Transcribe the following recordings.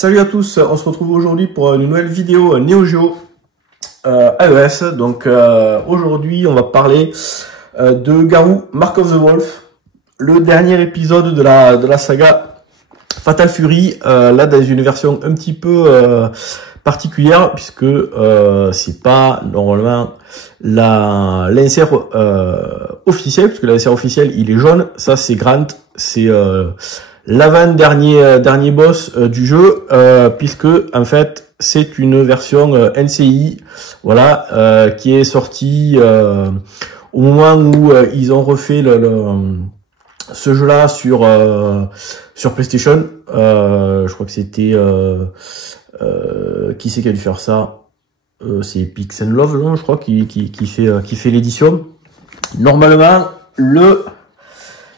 Salut à tous, on se retrouve aujourd'hui pour une nouvelle vidéo Neo Geo AES. Donc aujourd'hui on va parler de Garou Mark of the Wolf, le dernier épisode de la saga Fatal Fury, là dans une version un petit peu particulière puisque c'est pas normalement l'insert officiel, puisque l'insert officiel il est jaune. Ça c'est Grant, c'est l'avant-dernier boss du jeu, puisque en fait c'est une version NCI, voilà, qui est sortie au moment où ils ont refait ce jeu-là sur PlayStation. Je crois que c'était qui c'est qui a dû faire ça? C'est Pixel Love, non, je crois, qui fait l'édition. Normalement,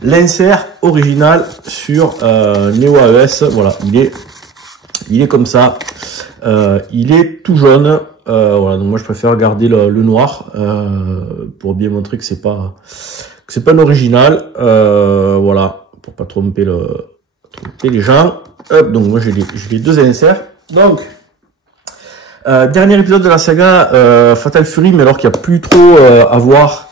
l'insert original sur Neo AES, voilà, il est comme ça, il est tout jaune, voilà, donc moi je préfère garder le noir pour bien montrer que c'est pas un original, voilà, pour pas tromper les gens. Hop, donc moi j'ai les deux inserts. Donc dernier épisode de la saga Fatal Fury, mais alors qu'il n'y a plus trop à voir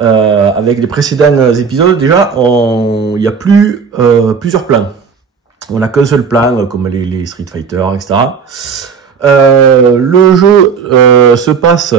avec les précédents épisodes. Déjà, il n'y a plus plusieurs plans. On n'a qu'un seul plan, comme les Street Fighter, etc. Le jeu se passe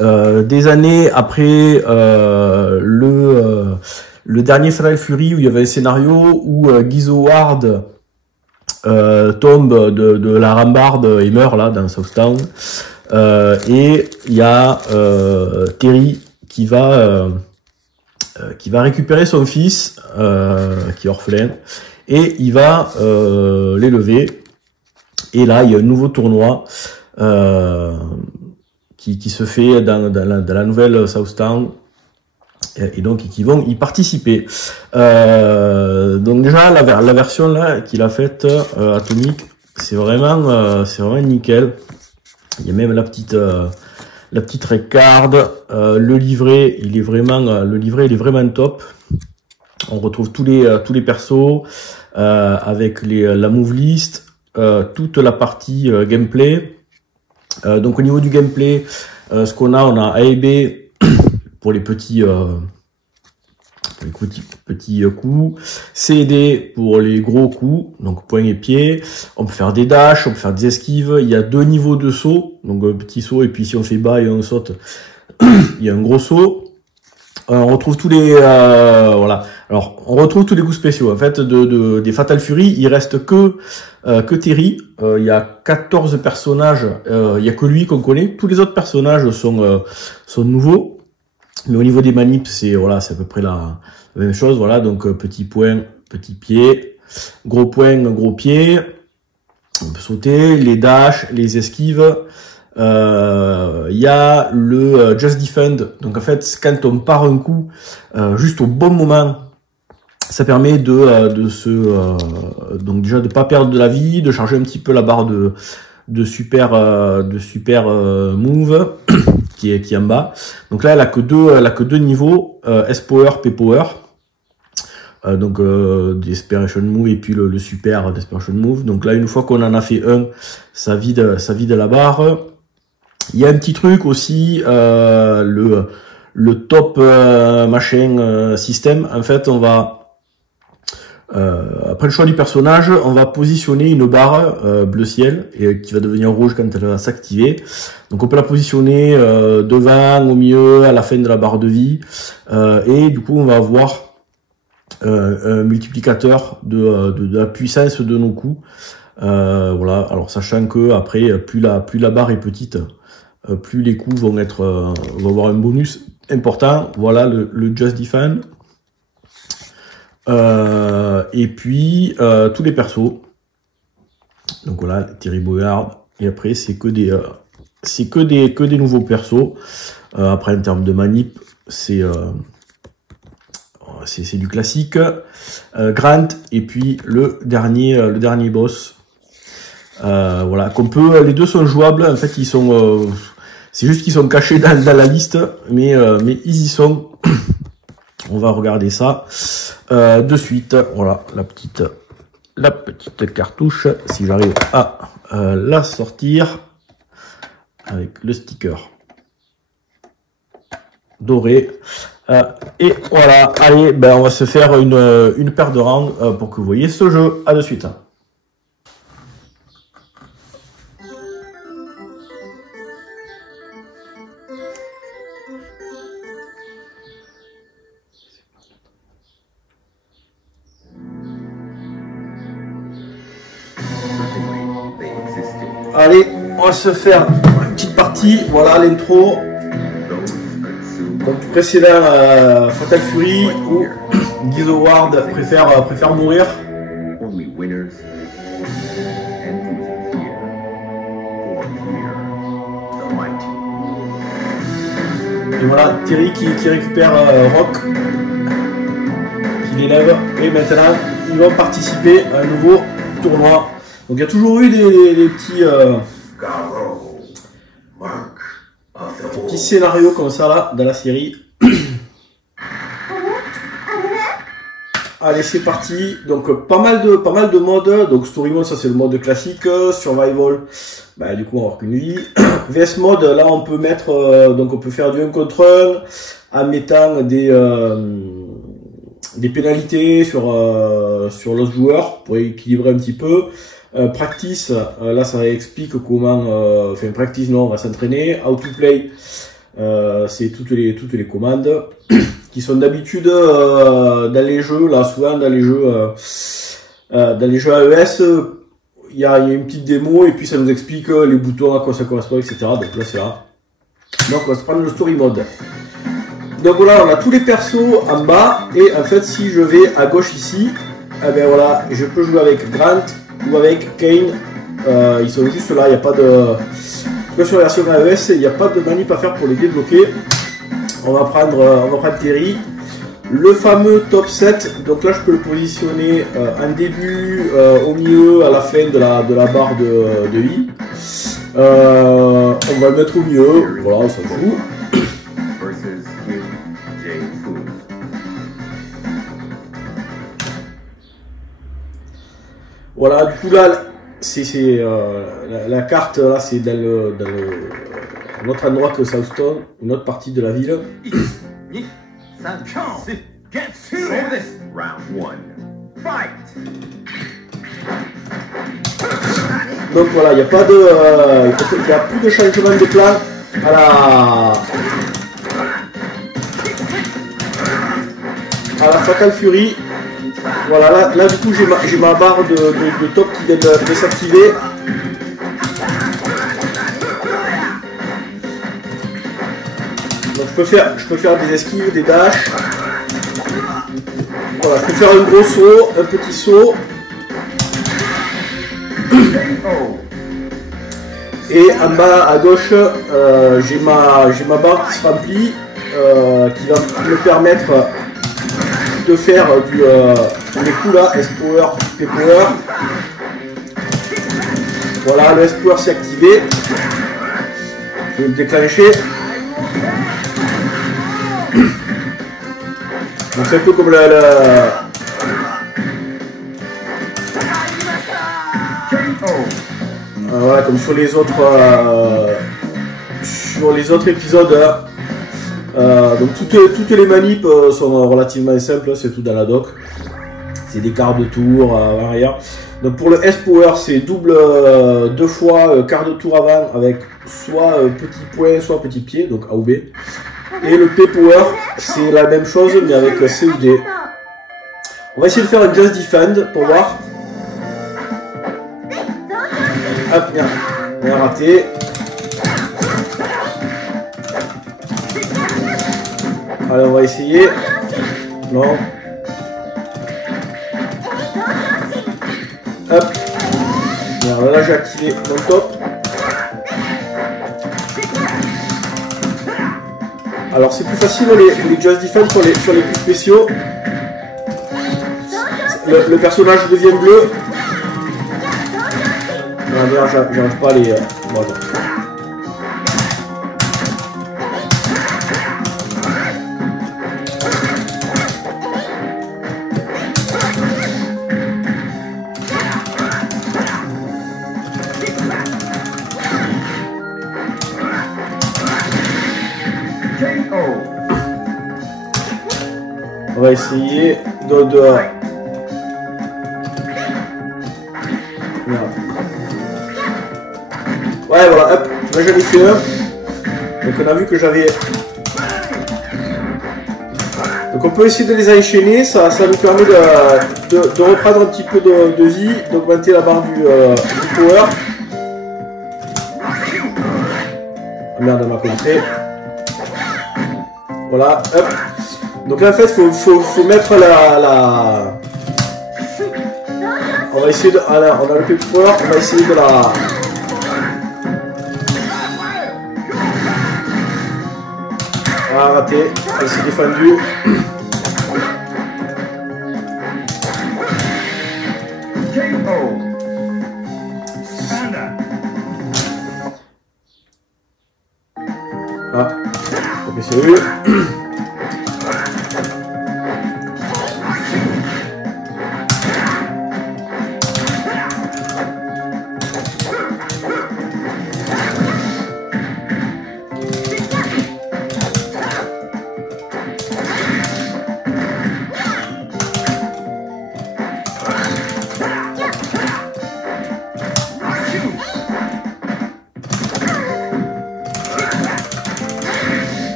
des années après le dernier Fatal Fury, où il y avait un scénario où Gizo Ward tombe de la rambarde et meurt là dans Southtown, et il y a Terry qui va récupérer son fils qui est orphelin, et il va l'élever. Et là il y a un nouveau tournoi qui se fait dans la nouvelle Southtown, et donc qui vont y participer. Donc déjà la version là qu'il a faite Atomic, c'est vraiment nickel. Il y a même la petite recard, le livret il est vraiment top. On retrouve tous les persos avec la move list, toute la partie gameplay. Donc au niveau du gameplay, ce qu'on a A et B pour les petits coups, C et D pour les gros coups, donc poing et pied. On peut faire des dashs, on peut faire des esquives. Il y a deux niveaux de saut, donc un petit saut, et puis si on fait bas et on saute, il y a un gros saut. On retrouve tous les voilà. Alors on retrouve tous les coups spéciaux. En fait, des Fatal Fury, il reste que Terry. Il y a 14 personnages. Il y a que lui qu'on connaît. Tous les autres personnages sont nouveaux. Mais au niveau des manips, c'est à peu près la même chose. Voilà, donc petit poing, petit pied, gros poing, gros pied. On peut sauter, les dashs, les esquives. Il y a le Just Defend. Donc en fait, quand on part un coup juste au bon moment, ça permet donc déjà de pas perdre de la vie, de charger un petit peu la barre de super move qui est en bas. Donc là elle a que deux niveaux, S Power, P Power. Donc Desperation Move et puis le super Desperation Move. Donc là une fois qu'on en a fait un, ça vide la barre. Il y a un petit truc aussi, le top machin système. En fait, on va après le choix du personnage, on va positionner une barre bleu ciel, et qui va devenir rouge quand elle va s'activer. Donc on peut la positionner devant, au milieu, à la fin de la barre de vie, et du coup on va avoir un multiplicateur de la puissance de nos coups. Voilà. Alors sachant que après plus la barre est petite, plus les coups vont avoir un bonus important. Voilà le Just Defend. Et puis tous les persos. Donc voilà, Terry Bogard. Et après c'est que des nouveaux persos. Après en termes de manip, c'est du classique. Grant, et puis le dernier boss. Voilà, les deux sont jouables. En fait, ils sont c'est juste qu'ils sont cachés dans la liste, mais ils y sont. On va regarder ça de suite. Voilà, la petite la petite cartouche, si j'arrive à la sortir, avec le sticker doré. Et voilà, allez, ben on va se faire une paire de rounds pour que vous voyez ce jeu. À de suite. Allez, on va se faire une petite partie. Voilà l'intro. Donc précédent Fatal Fury où Gears of War préfère mourir. Et voilà Terry qui récupère Rock, qui l'élève, et maintenant ils vont participer à un nouveau tournoi. Donc il y a toujours eu des petits scénarios comme ça là dans la série. Allez, c'est parti. Donc pas mal de modes. Donc story mode, ça c'est le mode classique. Survival, bah du coup on va avoir qu'une vie. VS mode, là on peut mettre donc on peut faire du 1 contre 1 en mettant des pénalités sur l'autre joueur pour équilibrer un petit peu. Practice, là ça explique comment enfin practice, non, on va s'entraîner. How to play, c'est toutes les commandes qui sont d'habitude dans les jeux, là souvent dans les jeux AES, il y a une petite démo et puis ça nous explique les boutons, à quoi ça correspond, etc. Donc là c'est là. Donc on va se prendre le story mode. Donc voilà, on a tous les persos en bas et en fait si je vais à gauche ici, eh ben voilà, je peux jouer avec Grant ou avec Kane. Ils sont juste là, il n'y a pas de... Sur la version AES, il n'y a pas de manip à faire pour les débloquer. On va prendre Terry. Le fameux top 7, donc là je peux le positionner en début, au milieu, à la fin de la barre de vie. On va le mettre au milieu, voilà, ça joue. Voilà, du coup là, c'est la carte, là c'est dans un autre endroit que Southstone, une autre partie de la ville. Donc voilà, il n'y a pas de, il y a plus de changement de plan à la Fatal Fury. Voilà, là du coup j'ai ma barre de top qui vient de s'activer. Donc je peux faire des esquives, des dashs. Voilà, je peux faire un gros saut, un petit saut. Et en bas à gauche, j'ai ma barre qui se remplit, qui va me permettre de faire les coups là, S-Power, P-Power. Voilà, le S-Power s'est activé. Je vais le déclencher. Donc c'est un peu comme voilà, comme sur les autres épisodes. Donc toutes les manips sont relativement simples, c'est tout dans la doc. C'est des quarts de tour avant arrière. Donc pour le S-Power, c'est double 2 fois quart de tour avant avec soit petit point, soit petit pied, donc A ou B. Et le P-Power, c'est la même chose mais avec C ou D. On va essayer de faire un Just Defend pour voir. Hop, merde, on a raté. Allez, on va essayer. Non. Hop. Alors là, j'ai activé mon top. Alors, c'est plus facile les Just Defense sur les plus spéciaux. Le personnage devient bleu. Non, d'ailleurs, j'arrive pas à les... Voilà. On va essayer de... Voilà. Ouais, voilà, hop, là j'en ai fait un. Donc on a vu que j'avais... Donc on peut essayer de les enchaîner, ça nous permet de reprendre un petit peu de vie, d'augmenter la barre du power. Ah merde, elle m'a contré. Voilà, hop. Donc là en fait, faut mettre la... On va essayer de... Ah là, on a le power, on va essayer de la... Ah, raté, elle s'est défendue. Ah, ok, c'est lui.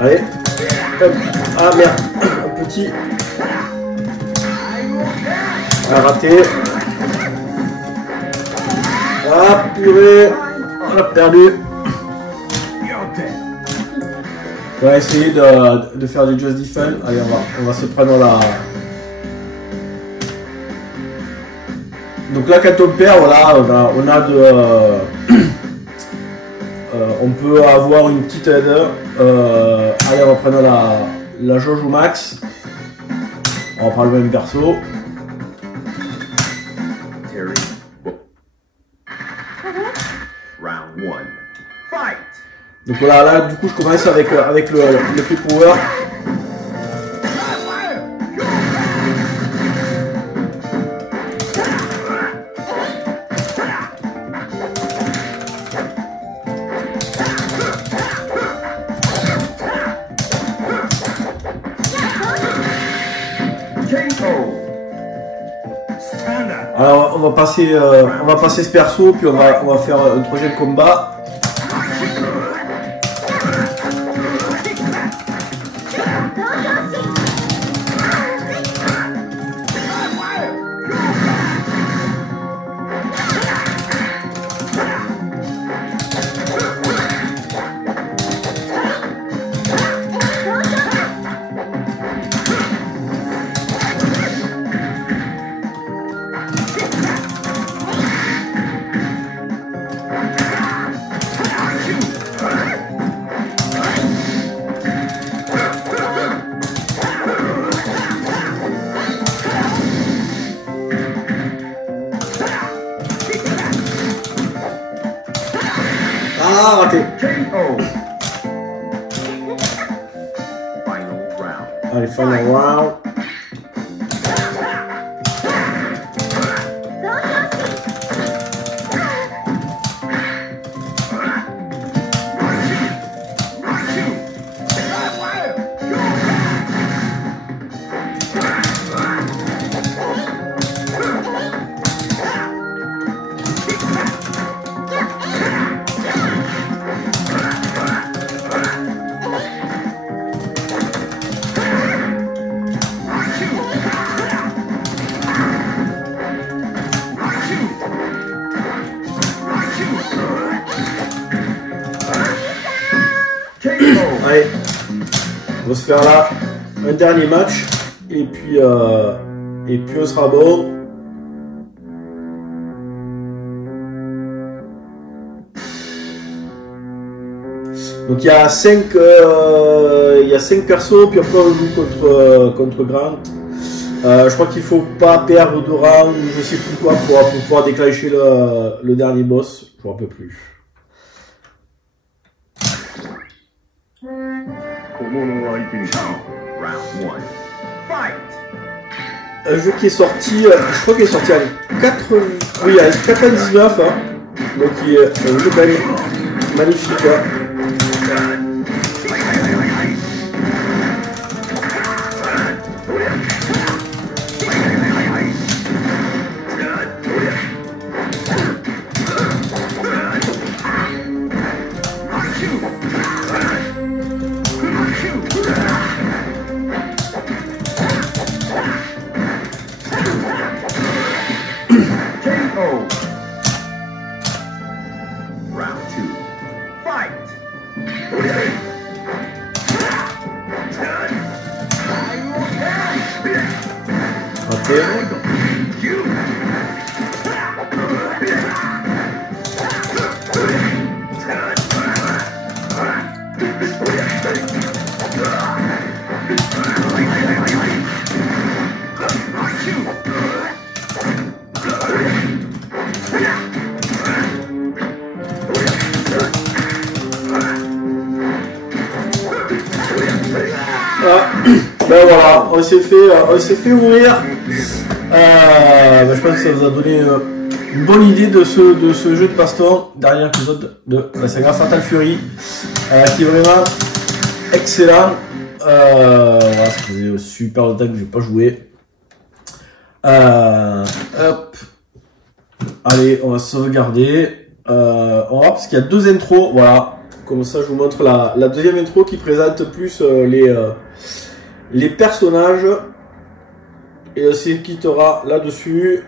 Allez, hop. Ah merde, un petit. Ah, raté. Ah purée, on a perdu. On va essayer de faire du Just Defend. Allez, on va se prendre la... Donc là, quand on perd, voilà, on a de... on peut avoir une petite aide. Allez, on va prendre la jauge au max. On va prendre le même perso. Donc voilà, là du coup je commence avec le free power. Alors on va passer ce perso, puis on va faire un troisième combat. Ah, raté. Allez, final round. Allez, on va se faire là un dernier match et puis on sera bon. Donc il y a 5 persos, puis après on joue contre Grant. Je crois qu'il faut pas perdre de rang ou je sais plus quoi pour pouvoir déclencher le dernier boss. Je ne me rappelle plus. Un jeu qui est sorti, je crois qu'il est sorti en 99, hein. Donc il est un jeu magnifique. Hein. Ben voilà, on s'est fait ouvrir. Je pense que ça vous a donné une bonne idée de ce jeu de baston, dernier épisode de la saga Fatal Fury, qui est vraiment excellent. Voilà, ça faisait super longtemps que j'ai pas joué. Hop. Allez, on va sauvegarder. On va voir parce qu'il y a deux intros, voilà. Comme ça, je vous montre la deuxième intro qui présente plus les personnages. Et on s'y quittera là-dessus.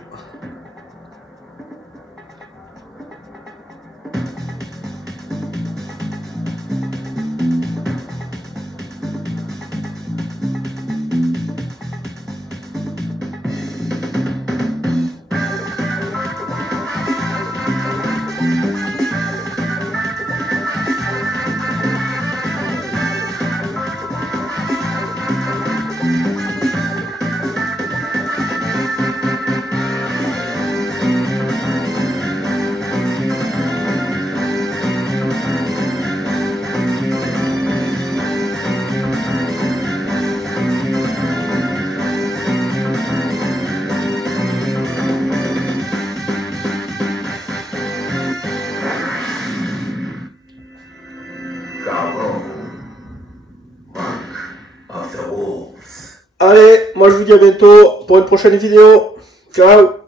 Allez, moi je vous dis à bientôt pour une prochaine vidéo. Ciao!